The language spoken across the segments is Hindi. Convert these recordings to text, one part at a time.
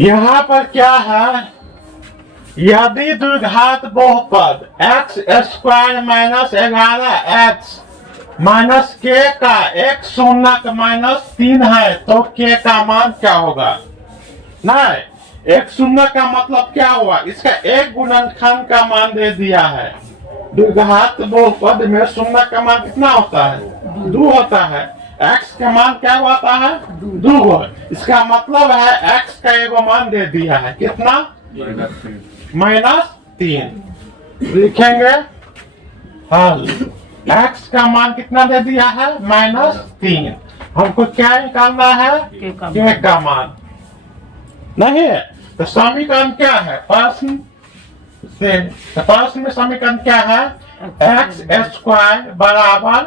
यहाँ पर क्या है, यदि द्विघात बहुपद x square minus 11x minus के का एक शून्य माइनस 3 है तो के का मान क्या होगा। नहीं, एक शून्य का मतलब क्या हुआ, इसका एक गुणनखंड का मान दे दिया है। द्विघात बहुपद में शून्य का मान कितना होता है, 2 होता है। x का मान क्या होता है, 2। इसका मतलब है x का एगो मान दे दिया है, कितना, -3। लिखेंगे हल, x का मान कितना दे दिया है, -3। हमको क्या निकालना है, के का मान। नहीं तो समीकरण क्या है, प्रश्न में समीकरण क्या है, एक्स स्क्वायर बराबर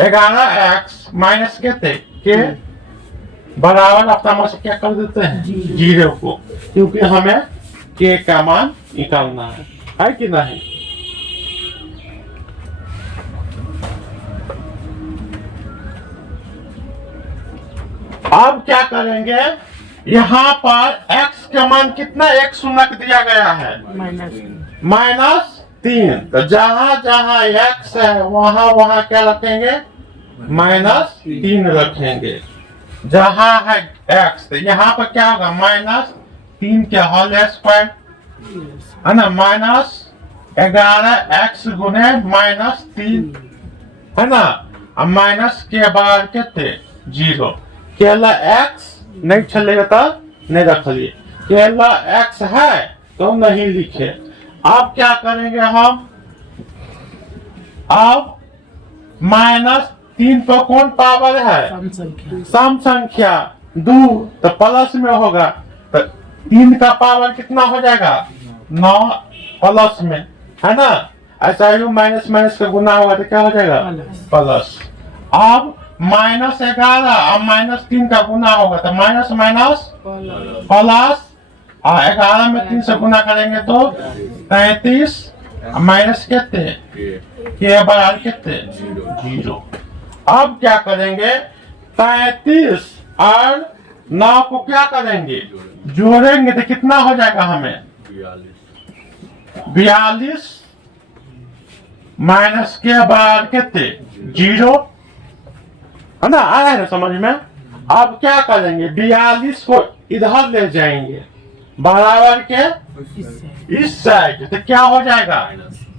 11x माइनस के बराबर अपना से क्या कर देते हैं, 0 को, क्योंकि हमें के का मान निकालना है कि नहीं। अब क्या करेंगे, यहाँ पर x का मान कितना, एक शून्य दिया गया है, -3। तो जहां जहां x है वहां क्या रखेंगे, -3 रखेंगे। जहां है x तो यहाँ पर क्या होगा, -3 के होल स्क्वायर है ना, -11x गुने -3 है ना, अब माइनस के बाद कितने, 0। केवल x नहीं चलेगा तो नहीं रखिए, केवल x है तो नहीं लिखे। अब क्या करेंगे हम, अब -3 पर कौन पावर है, सम संख्या 2 तो प्लस में होगा, तो 3 का पावर कितना हो जाएगा, 9 प्लस में है ना। ऐसा ही माइनस का गुना होगा तो क्या हो जाएगा, प्लस। अब -11 अब -3 का गुना होगा तो माइनस प्लस, और 11 में 3 से गुना करेंगे तो 33 माइनस कितने के बराबर कितने, 0। अब क्या करेंगे, 33 और 9 को क्या करेंगे, जोड़ेंगे तो कितना हो जाएगा हमें, 42 माइनस के बराबर कितने, 0 है ना। आया है ना समझ में। अब क्या करेंगे, 42 को इधर ले जाएंगे बराबर के इस साइड, तो क्या हो जाएगा,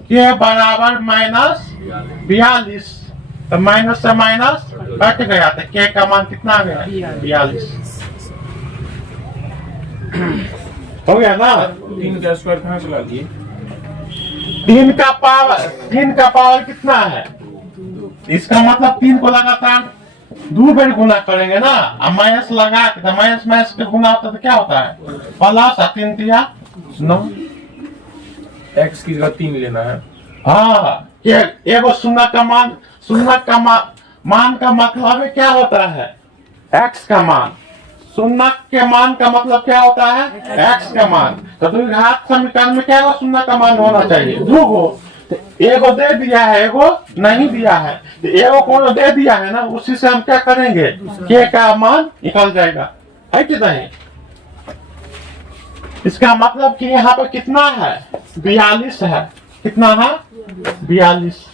के बराबर -42। तो माइनस से माइनस कट गया तो के का मान कितना आ गया, 42 हो गया ना। 3 का स्क्वायर कहाँ चला दिए, 3 का पावर कितना है, इसका मतलब 3 को लगातार 2 बार गुना करेंगे ना, अब माइनस लगा के, तो माइनस के गुना होता है तो क्या होता है, प्लस 3 दिया 9, x की जगह 3 लेना है। हाँ, एगो शून्य का मान का मतलब क्या होता है, x का मान। शून्य के मान का मतलब क्या होता है, x का मान। तो द्विघात समीकरण में क्या शून्य का मान होना चाहिए, 2 गो। एगो दे दिया है, एगो नहीं दिया है, तो एगो कौन दे दिया है ना, उसी से हम क्या करेंगे, के का मान निकल जाएगा, है कि नहीं। इसका मतलब कि यहाँ पर कितना है, 42 है, कितना है, 42।